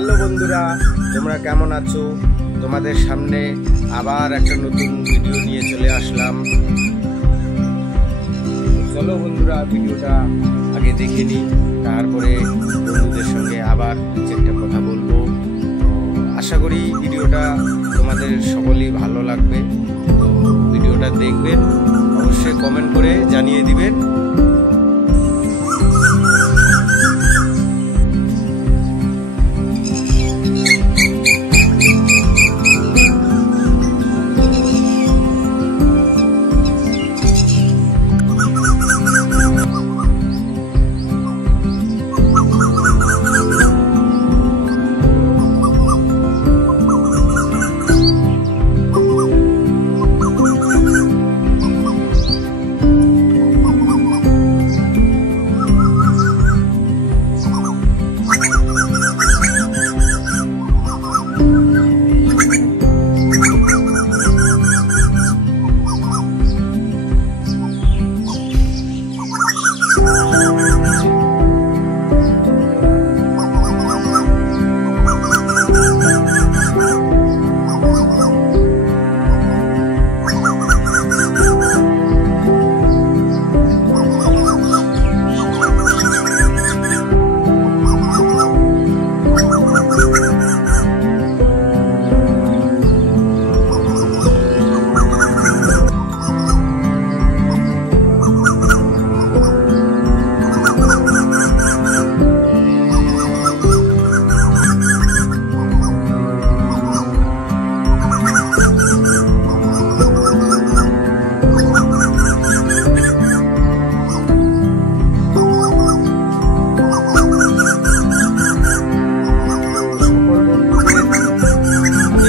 Hello বন্ধুরা, তোমরা কেমন আছো? তোমাদের সামনে আবার একটা নতুন ভিডিও নিয়ে চলে আসলাম। চলো বন্ধুরা, ভিডিওটা আগে দেখে নিই, তারপরে বন্ধুদের সঙ্গে আবার একটা কথা বলবো। আশা করি ভিডিওটা তোমাদের সকলেই ভালো লাগবে। তো ভিডিওটা দেখবেন, অবশ্যই কমেন্ট করে জানিয়ে দিবেন।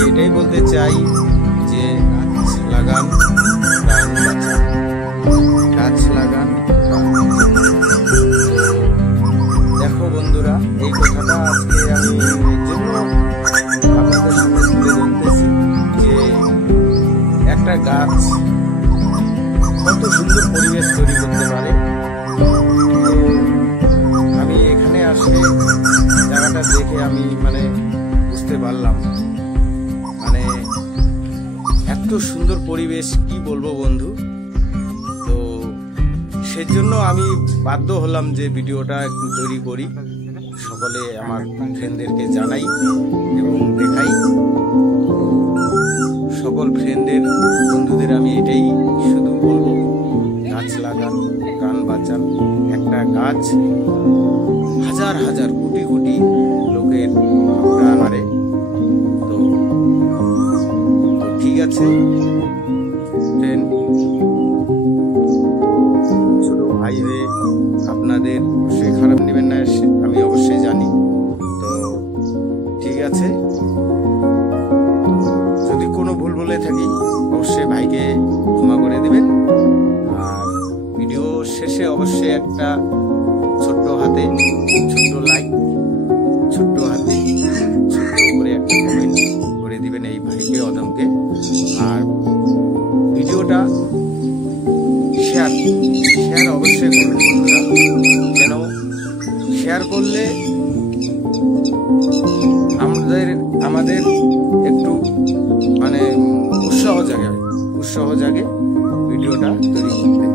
এটাই বলতে চাই যে গাছ লাগান, প্রাণ বাঁচান। গাছ লাগান, দেখো বন্ধুরা, এই কথাটা আজকে আমি এর জন্য আপনাদের সামনে তুলে ধরতেছি যে একটা গাছ কত সুন্দর পরিবেশ তৈরি করতে পারে। আমি এখানে আসলে জায়গাটা দেখে আমি বুঝতে পারলাম, এত সুন্দর পরিবেশ, কি বলবো বন্ধু। তো সেজন্য আমি বাধ্য হলাম যে ভিডিওটা একটু তৈরি করি, সকলে আমার ফ্রেন্ডদেরকে জানাই এবং দেখাই। সকল ফ্রেন্ডদের, বন্ধুদের আমি এটাই শুধু বলবো, গাছ লাগান, প্রাণ বাঁচান। একটা গাছ হাজার হাজার কোটি কোটি লোকের প্রাণ মারে। তো ঠিক আছে ফ্রেন্ড, ছোট ভাই হয়ে আপনাদের অবশ্যই খারাপ নেবেন না, আমি অবশ্যই জানি। তো ঠিক আছে, যদি কোনো ভুল বলে থাকি অবশ্যই ভাইকে ক্ষমা করে দিবেন। আর ভিডিও শেষে অবশ্যই একটা ছোট্ট হাতে ছোট্ট লাইক, ছোট্ট হাতে ছোট্ট করে একটা কমেন্ট করে দিবেন এই ভাইকে, অদমকে। আর ভিডিওটা শেয়ার অবশ্যই করবেন বন্ধুরা, কেন শেয়ার করলে আমাদের একটু উৎসাহ জাগে ভিডিওটা তৈরি করতে।